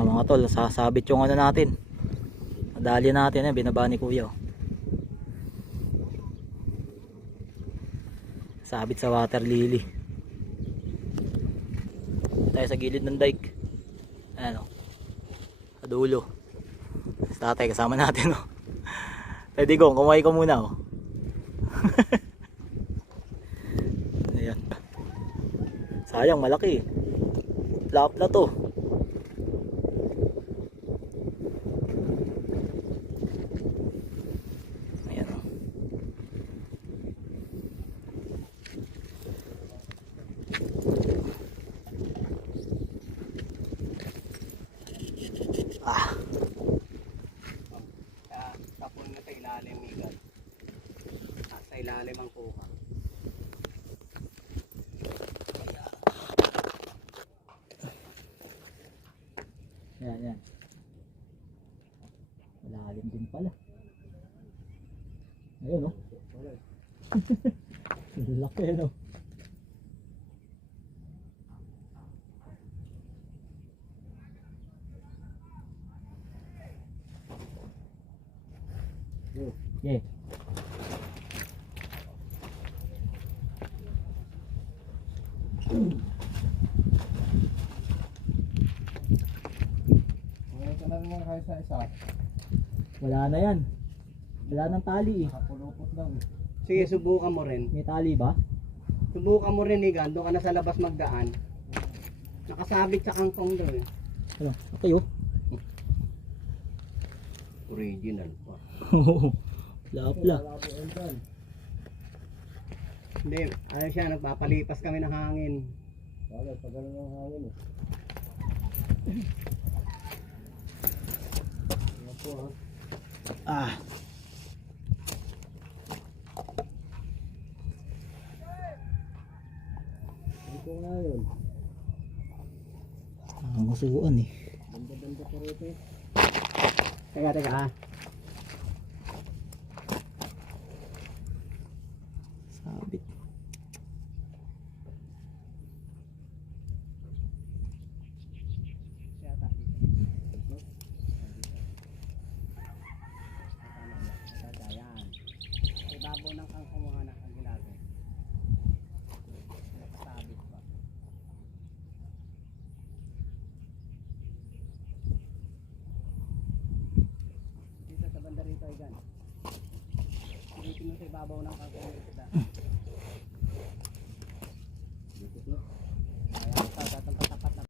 Mga tol, sasabit yung ano natin. Dali natin eh, binaba ni kuya. Sabit sa water lily. Tayo sa gilid ng dike. Ano? Sa dulo. Sa tatay kasama natin oh. Pwede kong kumain ko muna oh. Ayan. Sayang malaki. Lap na to. Ayan oh. Ah. Tapon na sa ilalim, Miguel. Sa ilalim ang kuha. Yan, yan. Malalim din pala. Ayun oh. Laki no. Yeah. Wala na yan. Wala nang tali eh. Nakapulupot daw. Sige, subukan mo rin. May tali ba? Subukan mo rin, Miguel. Doon ka na sa labas magdaan. Nakasabit sa kangkong doon eh. Ano? Okay oh. Original pa. Lapla. Hindi, ano siya, nagpapalipas kami ng hangin. Wala, tagal ng hangin eh. Ano po ha? Ah. Ito nga yun. Ang masuan eh. Banda-banda pa rito eh. Teka, teka ha. Sabit. Ibabaw ng kangkong mga anak ang ginagawa. Nakasabit pa. Dito sa banda rito ay gan. Dito mo sa ibabaw ng kangkong